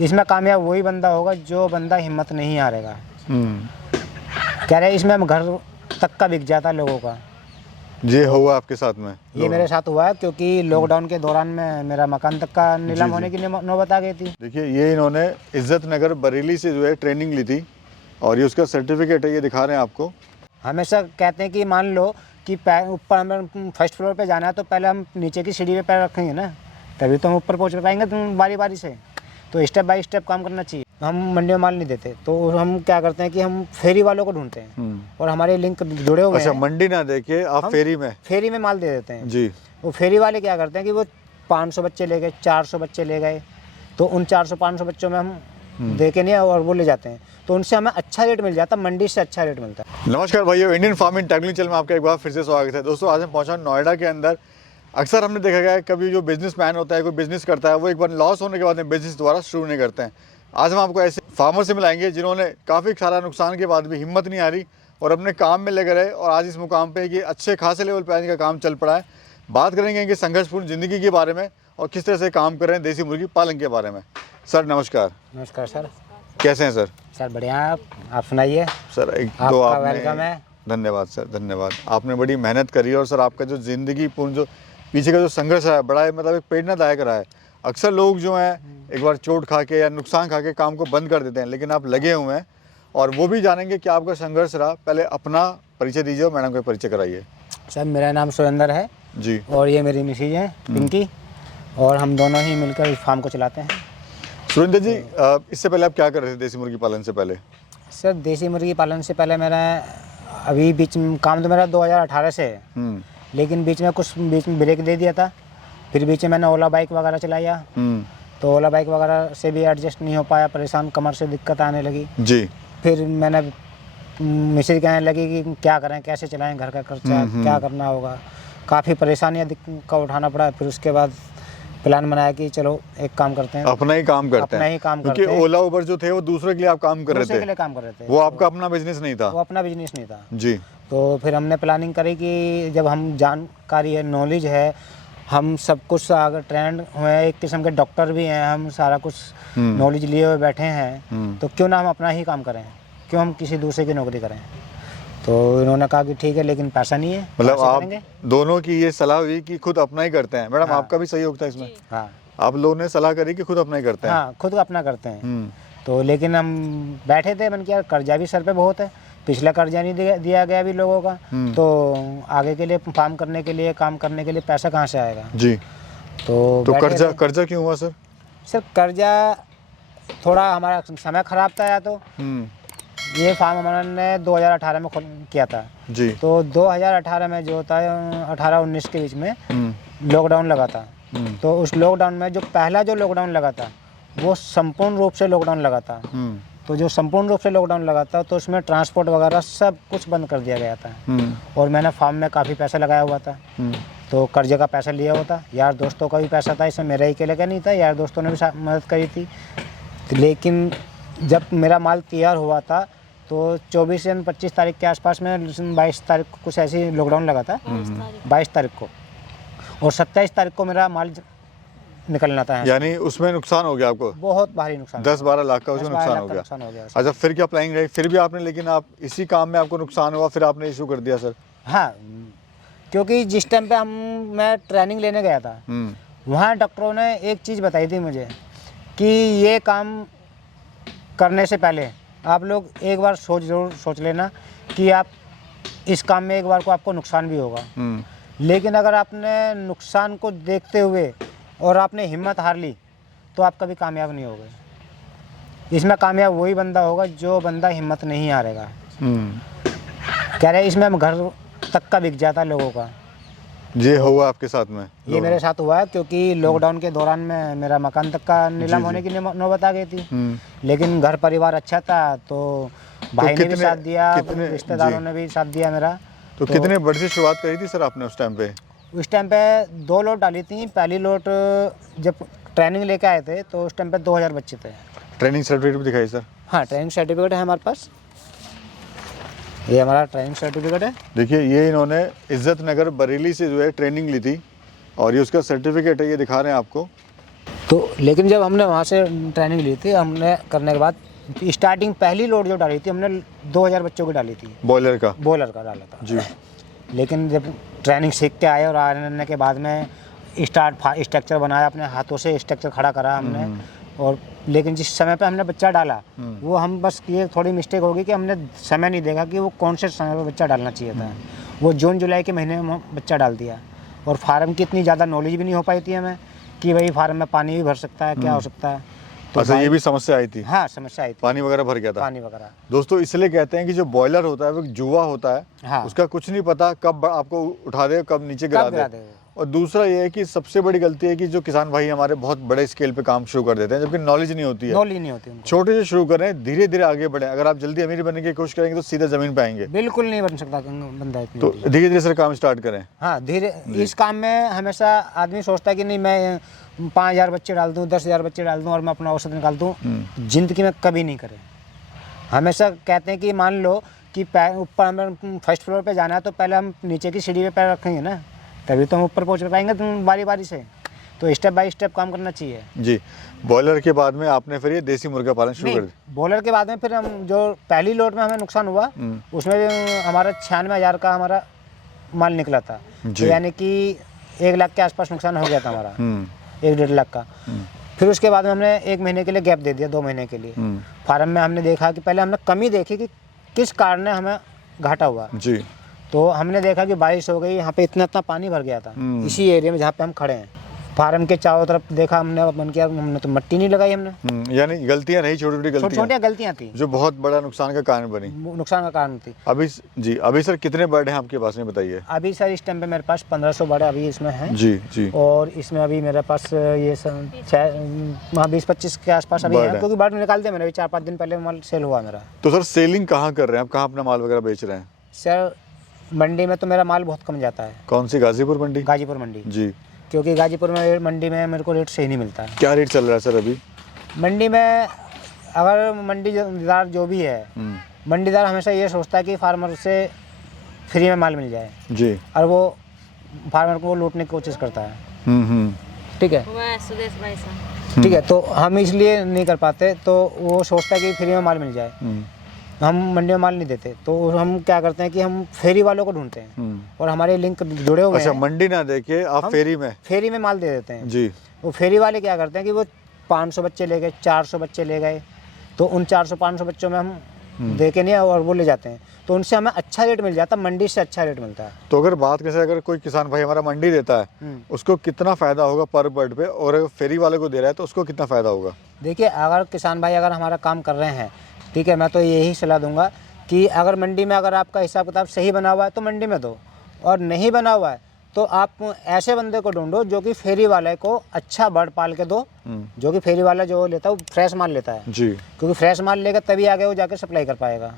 इसमें कामयाब वही बंदा होगा जो बंदा हिम्मत नहीं हारेगा। कह रहे इसमें हम घर तक का बिक जाता लोगों का। ये हुआ आपके साथ में? ये मेरे साथ हुआ है क्योंकि लॉकडाउन के दौरान में मेरा मकान तक का नीलाम होने की नौबत आ गई थी। देखिए ये इन्होंने इज्जत नगर बरेली से जो है ट्रेनिंग ली थी और ये उसका सर्टिफिकेट है, ये दिखा रहे हैं आपको। हमेशा कहते हैं कि मान लो कि ऊपर हमें फर्स्ट फ्लोर पे जाना है तो पहले हम नीचे की सीढ़ी पे पैर रखेंगे ना, तभी तो हम ऊपर पहुंच पाएंगे बारी बारी से। तो स्टेप बाय स्टेप काम करना चाहिए। हम मंडी में माल नहीं देते तो हम क्या करते हैं कि हम फेरी वालों को ढूंढते हैं और हमारे लिंक जुड़े हुए अच्छा, हैं। मंडी ना देके आप फेरी में माल दे देते हैं जी। वो फेरी वाले क्या करते हैं कि वो 500 बच्चे ले गए, 400 बच्चे ले गए, तो उन 400-500 बच्चों में हम दे के नहीं और वो ले जाते हैं, तो उनसे हमें अच्छा रेट मिल जाता है, मंडी से अच्छा रेट मिलता है। नमस्कार भाइयों, इंडियन फार्मिंग टेक्निकल चैनल में आपका एक बार फिर से स्वागत है। दोस्तों आज हम पहुंचा नोएडा के अंदर। अक्सर हमने देखा गया है कभी जो बिजनेसमैन होता है, कोई बिजनेस करता है, वो एक बार लॉस होने के बाद में बिजनेस दोबारा शुरू नहीं करते हैं। आज हम आपको ऐसे फार्मर से मिलाएंगे जिन्होंने काफ़ी सारा नुकसान के बाद भी हिम्मत नहीं हारी और अपने काम में लगे रहे और आज इस मुकाम पे कि अच्छे खासे लेवल पे आने का काम चल पड़ा है। बात करेंगे इनकी संघर्षपूर्ण ज़िंदगी के बारे में और किस तरह से काम कर रहे हैं देसी मुर्गी पालन के बारे में। सर नमस्कार। नमस्कार सर। कैसे हैं सर? सर बढ़िया, आप सुनाइए। सर एक तो वेलकम है। धन्यवाद सर, धन्यवाद। आपने बड़ी मेहनत करी और सर आपका जो ज़िंदगी पूर्ण जो पीछे का जो संघर्ष रहा है बड़ा मतलब एक प्रेरणादायक रहा है। अक्सर लोग जो हैं एक बार चोट खा के या नुकसान खा के काम को बंद कर देते हैं, लेकिन आप लगे हुए हैं और वो भी जानेंगे कि आपका संघर्ष रहा। पहले अपना परिचय दीजिए और मैडम का परिचय कराइए। सर मेरा नाम सुरेंद्र है जी और ये मेरी मिसेज है पिंकी और हम दोनों ही मिलकर इस फार्म को चलाते हैं। सुरेंद्र जी, इससे पहले आप क्या कर रहे थे देसी मुर्गी पालन से पहले? सर देसी मुर्गी पालन से पहले मेरा अभी बीच में काम तो मेरा 2018 से है, लेकिन बीच में ब्रेक दे दिया था। फिर बीच में मैंने ओला बाइक वगैरह चलाया, तो ओला बाइक वगैरह से भी एडजस्ट नहीं हो पाया, परेशान, कमर से दिक्कत आने लगी जी। फिर मैंने मैसेज कहने लगी कि क्या करें, कैसे चलाएं, घर का खर्चा क्या करना होगा, काफ़ी परेशानियाँ का उठाना पड़ा। फिर उसके बाद प्लान बनाया कि चलो एक काम करते हैं, अपना ही काम करते हैं। क्योंकि ओला उबर जो थे वो दूसरे के लिए आप काम कर रहे थे, दूसरे के लिए काम कर रहे थे, वो आपका अपना बिजनेस नहीं था। वो अपना बिजनेस नहीं था जी। तो फिर हमने प्लानिंग करी कि जब हम जानकारी है, नॉलेज है, हम सब कुछ अगर ट्रेंड हुए, एक किस्म के डॉक्टर भी हैं, हम सारा कुछ नॉलेज लिए हुए बैठे हैं, तो क्यों ना हम अपना ही काम करें, क्यों हम किसी दूसरे की नौकरी करें। तो इन्होंने कहा कि ठीक है, लेकिन पैसा नहीं है। मतलब आप दोनों की ये सलाह हुई कि खुद अपना ही करते हैं। मैडम आपका भी सहयोग था इसमें? हाँ, आप लोगों ने सलाह करी कि खुद अपना ही करते हैं? हाँ, खुद अपना करते हैं। तो लेकिन हम बैठे थे, मन किया कर्जा भी सर पे बहुत है, पिछला कर्जा नहीं दिया गया अभी लोगों का, तो आगे के लिए फार्म करने के लिए, काम करने के लिए पैसा कहाँ से आएगा जी। तो कर्जा क्यों हुआ सर? सर कर्जा थोड़ा हमारा समय खराब था, या तो ये फार्म हमने 2018 में किया था जी। तो 2018 में जो होता है 18-19 के बीच में लॉकडाउन लगा था। तो उस लॉकडाउन में जो पहला जो लॉकडाउन लगा था वो संपूर्ण रूप से लॉकडाउन लगा था। तो जो संपूर्ण रूप से लॉकडाउन लगा था तो उसमें ट्रांसपोर्ट वगैरह सब कुछ बंद कर दिया गया था। और मैंने फार्म में काफ़ी पैसा लगाया हुआ था, तो कर्जे का पैसा लिया हुआ था, यार दोस्तों का भी पैसा था, इसमें मेरा ही अकेले का नहीं था, यार दोस्तों ने भी मदद करी थी। लेकिन जब मेरा माल तैयार हुआ था तो 24 या 25 तारीख के आसपास में, 22 तारीख को कुछ ऐसी लॉकडाउन लगा था, 22 तारीख को, और 27 तारीख को मेरा माल निकलना था। यानी उसमें नुकसान हो गया आपको? बहुत भारी नुकसान, 10-12 लाख का उसमें नुकसान हो गया। अच्छा, फिर क्या प्लानिंग रही? फिर भी आपने, लेकिन आप इसी काम में आपको नुकसान हुआ, फिर आपने इशू कर दिया सर? हाँ, क्योंकि जिस टाइम पे मैं ट्रेनिंग लेने गया था वहाँ डॉक्टरों ने एक चीज़ बताई थी मुझे कि ये काम करने से पहले आप लोग एक बार जरूर सोच लेना कि आप इस काम में एक बार को आपको नुकसान भी होगा, लेकिन अगर आपने नुकसान को देखते हुए और आपने हिम्मत हार ली तो आप कभी कामयाब नहीं होगे। इसमें कामयाब वही बंदा होगा जो बंदा हिम्मत नहीं हारेगा। कह रहे इसमें हम घर तक का बिक जाता लोगों का। ये हुआ आपके साथ में? ये मेरे साथ हुआ है क्योंकि लॉकडाउन के दौरान में मेरा मकान तक का नीलाम होने की नौबत आ गई थी, लेकिन घर परिवार अच्छा था तो भाई ने भी साथ दिया, रिश्तेदारों ने भी साथ दिया मेरा। तो कितने बड़े से शुरुआत करी थी सर आपने उस टाइम पे? उस टाइम पे 2 लोट डाली थी। पहली लोट जब ट्रेनिंग लेके आए थे तो उस टाइम पे 2000 बच्चे थे। ट्रेनिंग सर्टिफिकेट भी दिखाई सर? हाँ, ट्रेनिंग सर्टिफिकेट है हमारे पास, ये हमारा ट्रेनिंग सर्टिफिकेट है। देखिए ये इन्होंने इज्जत नगर बरेली से जो है ट्रेनिंग ली थी और ये उसका सर्टिफिकेट है, ये दिखा रहे हैं आपको। तो लेकिन जब हमने वहाँ से ट्रेनिंग ली थी, हमने करने के बाद स्टार्टिंग पहली लोड जो डाली थी हमने 2000 बच्चों की डाली थी, बॉयलर का डाला था जी। लेकिन जब ट्रेनिंग सीख के आए और आने के बाद में स्ट्रक्चर बनाया, अपने हाथों से स्ट्रक्चर खड़ा करा हमने। और लेकिन जिस समय पे हमने बच्चा डाला वो हम बस ये थोड़ी मिस्टेक होगी कि हमने समय नहीं देखा कि वो कौन से समय पे बच्चा डालना चाहिए था। वो जून जुलाई के महीने में बच्चा डाल दिया और फार्म की इतनी ज़्यादा नॉलेज भी नहीं हो पाई थी हमें कि भाई फार्म में पानी भी भर सकता है, क्या हो सकता है। तो अच्छा, ये भी समस्या आई थी? हाँ, समस्या आई थी, पानी वगैरह भर गया था। पानी वगैरह। दोस्तों इसलिए कहते हैं कि जो बॉयलर होता है वो जुआ होता है। हाँ। उसका कुछ नहीं पता कब आपको उठा दे, कब नीचे गिरा दे। वो। और दूसरा ये है कि सबसे बड़ी गलती है कि जो किसान भाई हमारे बहुत बड़े स्केल पे काम शुरू कर देते हैं, जबकि नॉलेज नहीं होती है। नॉलेज नहीं होती उनको। छोटे से शुरू करें, धीरे धीरे आगे बढ़े। अगर आप जल्दी अमीर बनने की कोशिश करेंगे तो सीधे जमीन पे आएंगे, बिल्कुल नहीं बन सकता बंदा इतनी तो धीरे धीरे से काम स्टार्ट करें। हाँ, धीरे। इस काम में हमेशा आदमी सोचता है कि नहीं मैं 5000 बच्चे डाल दूँ, 10,000 बच्चे डाल दूँ और मैं अपना औसत निकाल दूँ। जिंदगी में कभी नहीं करें। हमेशा कहते हैं कि मान लो कि ऊपर हमें फर्स्ट फ्लोर पे जाना है तो पहले हम नीचे की सीढ़ी पे पैर रखेंगे ना, तभी तो हम ऊपर पहुंच पाएंगे। तुम बारी बारी से तो स्टेप बाय स्टेप काम करना चाहिए जी। बॉयलर के बाद में आपने फिर ये देसी मुर्गा पालन शुरू कर दिया? बॉयलर के बाद में फिर हम जो पहली लोड में हमें नुकसान हुआ उसमें भी हमारा 96,000 का हमारा माल निकला था। तो यानी कि 1 लाख के आसपास नुकसान हो गया था हमारा, 1-1.5 लाख का। फिर उसके बाद में हमने 1 महीने के लिए गैप दे दिया, 2 महीने के लिए। फार्म में हमने देखा कि पहले हमने कमी देखी कि किस कारण ने हमें घाटा हुआ जी। तो हमने देखा कि बारिश हो गई, यहाँ पे इतना पानी भर गया था इसी एरिया में जहाँ पे हम खड़े हैं। फार्म के चारों तरफ देखा हमने, मन किया हमने तो मिट्टी नहीं लगाई हमने। यानी गलतियां रही, छोटी छोटी छोटी गलतियां थी जो बहुत बड़ा नुकसान का कारण बनी, नुकसान का कारण थी। अभी सर कितने बर्ड हैं आपके पास में बताइए? अभी सर इस टाइम पे मेरे पास 1500 बर्ड अभी इसमें हैं जी जी। और इसमें अभी मेरे पास ये 20-25 के आसपास अभी है, क्योंकि बर्ड निकाल दिया मैंने 4-5 दिन पहले माल सेल हुआ मेरा। तो सर सेलिंग कहाँ कर रहे हैं आप, कहाँ अपना माल वगैरह बेच रहे हैं? सर मंडी में तो मेरा माल बहुत कम जाता है। कौन सी? गाजीपुर मंडी? गाजीपुर मंडी जी। क्योंकि गाजीपुर में मंडी में मेरे को रेट सही नहीं मिलता है। क्या रेट चल रहा है सर अभी मंडी में? अगर मंडीदार जो भी है, मंडीदार हमेशा ये सोचता है कि फार्मर से फ्री में माल मिल जाए जी, और वो फार्मर को लूटने की कोशिश करता है। ठीक है, सुदेश भाई साहब। ठीक है। तो हम इसलिए नहीं कर पाते, तो वो सोचता है कि फ्री में माल मिल जाए। हम मंडी में माल नहीं देते, तो हम क्या करते हैं कि हम फेरी वालों को ढूंढते हैं और हमारे लिंक जुड़े हुए अच्छा, हैं। मंडी ना देके आप फेरी में माल दे देते हैं जी। वो फेरी वाले क्या करते हैं कि वो 500 बच्चे ले गए, 400 बच्चे ले गए, तो उन 400-500 बच्चों में हम दे के नहीं और वो ले जाते हैं, तो उनसे हमें अच्छा रेट मिल जाता है, मंडी से अच्छा रेट मिलता है। तो अगर बात कैसे, अगर कोई किसान भाई हमारा मंडी देता है उसको कितना फायदा होगा पर बर्ड पे, और अगर फेरी वाले को दे रहा है तो उसको कितना फायदा होगा? देखिए, अगर किसान भाई अगर हमारा काम कर रहे हैं, ठीक है, मैं तो यही सलाह दूंगा कि अगर मंडी में अगर आपका हिसाब किताब सही बना हुआ है तो मंडी में दो, और नहीं बना हुआ है तो आप ऐसे बंदे को ढूंढो जो कि फेरी वाले को अच्छा बर्ड पाल के दो, जो कि फेरी वाला जो लेता है वो फ्रेश माल लेता है जी, क्योंकि फ्रेश माल लेगा तभी आगे वो जाके सप्लाई कर पाएगा।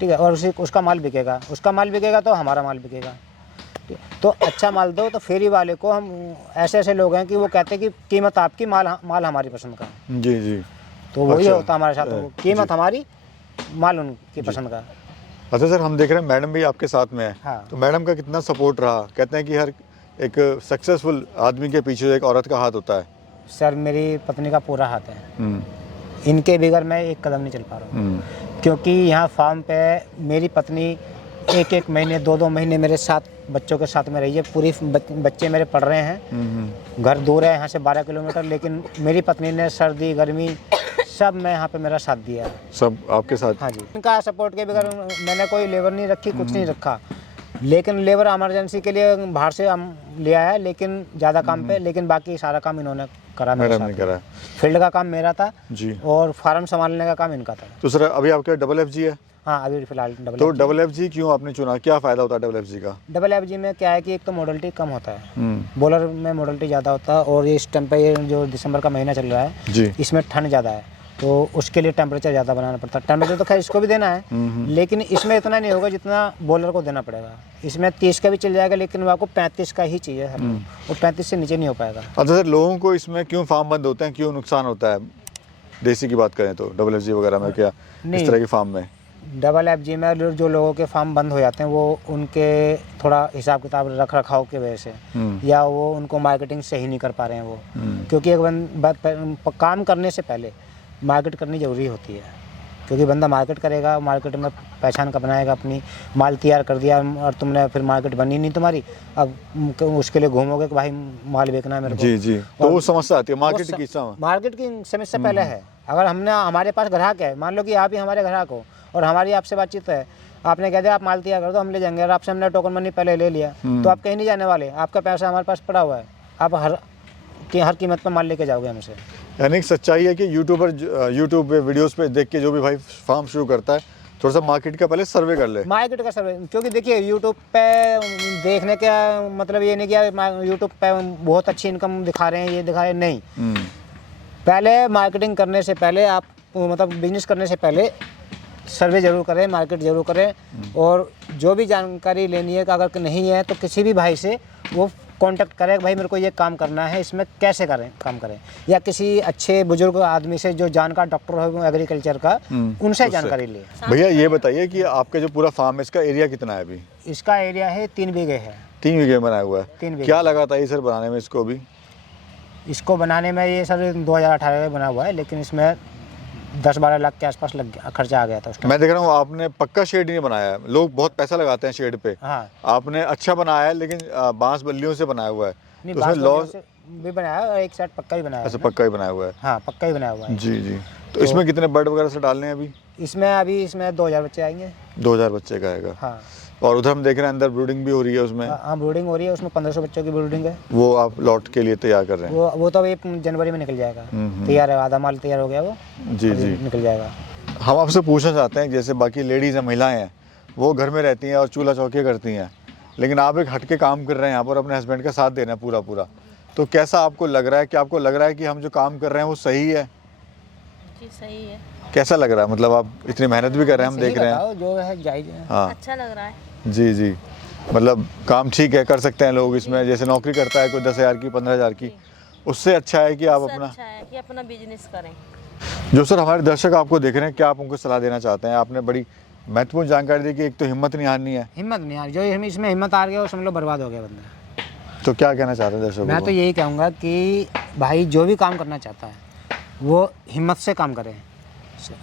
ठीक है, और उसका माल बिकेगा, उसका माल बिकेगा तो हमारा माल बिकेगा। तो अच्छा माल दो। तो फेरी वाले को हम ऐसे लोग हैं कि वो कहते हैं कि कीमत आपकी, माल हमारी पसंद का। जी जी। तो वही होता हमारे साथ, कीमत हमारी, माल उनकी पसंद का। अच्छा सर, हम देख रहे हैं मैडम भी आपके साथ में है। हाँ। तो मैडम का कितना सपोर्ट रहा? कहते हैं कि हर एक सक्सेसफुल आदमी के पीछे एक औरत का हाथ होता है। सर, मेरी पत्नी का पूरा हाथ है। इनके बगैर मैं एक कदम नहीं चल पा रहा हूँ, क्योंकि यहाँ फार्म पे मेरी पत्नी 1-1 महीने 2-2 महीने मेरे साथ बच्चों के साथ में रही है। पूरी बच्चे मेरे पढ़ रहे हैं, घर दूर है यहाँ से 12 किलोमीटर, लेकिन मेरी पत्नी ने सर्दी गर्मी सब में यहाँ पे मेरा साथ दिया है। सब आपके साथ? हाँ जी। इनका सपोर्ट के बगैर मैंने कोई लेबर नहीं रखी, कुछ नहीं रखा। लेकिन लेबर इमरजेंसी के लिए बाहर से हम ले आया, लेकिन ज़्यादा काम पे, लेकिन बाकी सारा काम इन्होंने करा, मैडम ने करा। फील्ड का काम मेरा था जी, और फार्म संभालने का काम इनका था। तो सर अभी आपके FG है? हाँ, अभी फिलहाल तो FG क्यों आपने चुना, क्या फ़ायदा होता है FG का? FG में क्या है कि एक तो मोडलिटी कम होता है, बॉलर में मोडलिटी ज़्यादा होता है, और इस टाइम पे ये जो दिसंबर का महीना चल रहा है जी, इसमें ठंड ज़्यादा है, तो उसके लिए टेम्परेचर ज़्यादा बनाना पड़ता है। टेम्परेचर तो खैर इसको भी देना है, लेकिन इसमें इतना नहीं होगा जितना बॉलर को देना पड़ेगा। इसमें 30 का भी चल जाएगा, लेकिन वो आपको 35 का ही चाहिए है, वो 35 से नीचे नहीं हो पाएगा। अच्छा सर, लोगों को इसमें क्यों फार्म बंद होते हैं, क्यों नुकसान होता है? देसी की बात करें तो FG वगैरह में क्या इस तरह की फार्म में? FG में जो लोगों के फार्म बंद हो जाते हैं वो उनके थोड़ा हिसाब किताब रख रखाव की वजह से या वो उनको मार्केटिंग सही नहीं कर पा रहे हैं वो, क्योंकि एक काम करने से पहले मार्केट करनी ज़रूरी होती है, क्योंकि बंदा मार्केट करेगा, मार्केट में पहचान का बनाएगा, अपनी माल तैयार कर दिया और तुमने फिर मार्केट बनी नहीं तुम्हारी, अब उसके लिए घूमोगे कि भाई माल बेचना है मेरे को। जी जी, तो वो समस्या आती है मार्केट की। मार्केट की समस्या पहले है। अगर हमारे पास ग्राहक है, मान लो कि आप ही हमारे ग्राहक हो और हमारी आपसे बातचत है, आपने कह दिया आप माल तैयार कर दो, हम ले जाएंगे, और आपसे हमने टोकन मनी पहले ले लिया, तो आप कहीं नहीं जाने वाले, आपका पैसा हमारे पास पड़ा हुआ है, आप हर कीमत पर माल लेके जाओगे हमसे। यानी सच्चाई है कि यूट्यूब पे वीडियोस पे देख के जो भी भाई फार्म शुरू करता है थोड़ा सा मार्केट का पहले सर्वे कर ले। मार्केट का सर्वे, क्योंकि देखिए यूट्यूब पे देखने का मतलब ये नहीं कि यूट्यूब पे बहुत अच्छी इनकम दिखा रहे हैं, ये दिखा रहे हैं, नहीं। पहले मार्केटिंग करने से पहले आप मतलब बिजनेस करने से पहले सर्वे जरूर करें, मार्केट जरूर करें, और जो भी जानकारी लेनी है कि अगर नहीं है तो किसी भी भाई से वो कांटेक्ट करें कि भाई मेरे को ये काम करना है, इसमें कैसे काम करें, या किसी अच्छे बुजुर्ग आदमी से जो जानकार डॉक्टर हो एग्रीकल्चर का, उनसे जानकारी ले। भैया ये बताइए कि आपका जो पूरा फार्म है इसका एरिया कितना है अभी? इसका एरिया है 3 बीघे है। 3 बीघे में बनाया हुआ है। 3 बीघे। क्या लगा था ये सर बनाने में इसको? अभी इसको बनाने में ये सर 2018 में बना हुआ है, लेकिन इसमें 10-12 लाख के आसपास खर्चा आ गया था उसका। मैं देख रहा हूँ आपने पक्का शेड नहीं बनाया है, लोग बहुत पैसा लगाते हैं शेड पे। हाँ, आपने अच्छा बनाया है, लेकिन बांस बल्लियों से बनाया हुआ है, नहीं तो उसमें लॉस भी बनाया है और एक साइड पक्का ही बनाया है। ऐसा पक्का ही बनाया हुआ है? हाँ, पक्का ही बनाया हुआ है। जी जी। तो इसमें कितने बर्ड वगैरह से डालने हैं अभी? इसमें 2000 बच्चे आएंगे। 2000 बच्चे का आएगा। हाँ, और उधर हम देख रहे हैं अंदर ब्रूडिंग भी हो रही है उसमें। हाँ, ब्रूडिंग हो रही है, उसमें 1500 बच्चों की ब्रूडिंग है। वो आप लॉट के लिए तैयार कर रहे हैं? वो तो अभी जनवरी में निकल जाएगा, तैयार है, आधा माल तैयार हो गया, वो जी जी निकल जाएगा। हम आपसे पूछना चाहते हैं, जैसे बाकी लेडीज़ हैं, महिलाएं हैं, वो घर में रहती हैं और चूल्हा चौकी करती हैं, लेकिन आप एक हटके काम कर रहे हैं यहाँ पर, अपने हस्बैंड का साथ देना है पूरा, तो कैसा आपको लग रहा है? कि आपको लग रहा है कि हम जो काम कर रहे हैं वो सही है? जी सही है। कैसा लग रहा है? मतलब आप इतनी मेहनत भी कर रहे हैं, हम देख रहे हैं। जो है जायज है। हाँ, अच्छा लग रहा है। जी जी, मतलब काम ठीक है, कर सकते हैं लोग इसमें। जैसे नौकरी करता है कोई 10,000 की, 15,000 की, उससे अच्छा है कि आप उससे अपना अच्छा है कि अपना बिजनेस करें। जो सर हमारे दर्शक आपको देख रहे हैं, क्या आप उनको सलाह देना चाहते हैं? आपने बड़ी महत्वपूर्ण जानकारी दी कि एक तो हिम्मत नहीं हारनी है। हिम्मत नहीं यार, जो इसमें हिम्मत हार गया वो समझ लो बर्बाद हो गया बंदा। तो क्या कहना चाहते हैं दर्शकों मैं को? तो यही कहूँगा कि भाई जो भी काम करना चाहता है वो हिम्मत से काम करे,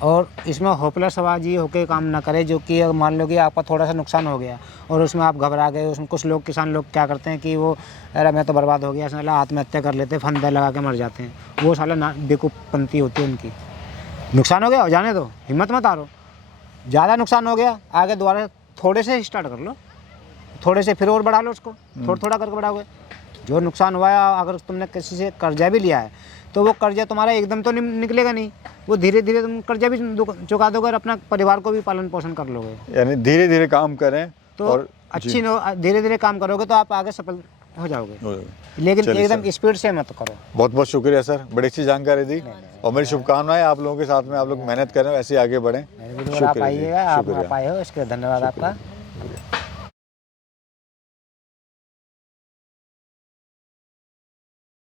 और इसमें होपलेसबाजी होकर काम ना करे, जो कि मान लो कि आपका थोड़ा सा नुकसान हो गया और उसमें आप घबरा गए। उसमें कुछ लोग, किसान लोग क्या करते हैं कि वो अरे मैं तो बर्बाद हो गया, साला आत्महत्या कर लेते, फंदे लगा के मर जाते हैं। वो साला ना बेवकूफ़पंती होती है उनकी। नुकसान हो गया हो जाने दो, हिम्मत मत हारो। ज़्यादा नुकसान हो गया, आगे दोबारा थोड़े से स्टार्ट कर लो, थोड़े से फिर और बढ़ा लो उसको, थोड़ा थोड़ा करके बढ़ाओगे। जो नुकसान हुआ है, अगर तुमने किसी से कर्जा भी लिया है तो वो कर्जा तुम्हारा एकदम तो निकलेगा नहीं, वो धीरे धीरे तुम कर्जा भी चुका दोगे और अपना परिवार को भी पालन पोषण कर लोगे। यानी धीरे धीरे काम करें तो और धीरे धीरे काम करोगे तो आप आगे सफल हो जाओगे, लेकिन एकदम स्पीड से मत करो। बहुत बहुत शुक्रिया सर, बड़ी अच्छी जानकारी दी, और मेरी शुभकामनाएं आप लोगों के साथ में। आप लोग मेहनत करें, ऐसे ही आगे बढ़ें। आप आइएगा, आप आए हो, इसके लिए धन्यवाद आपका।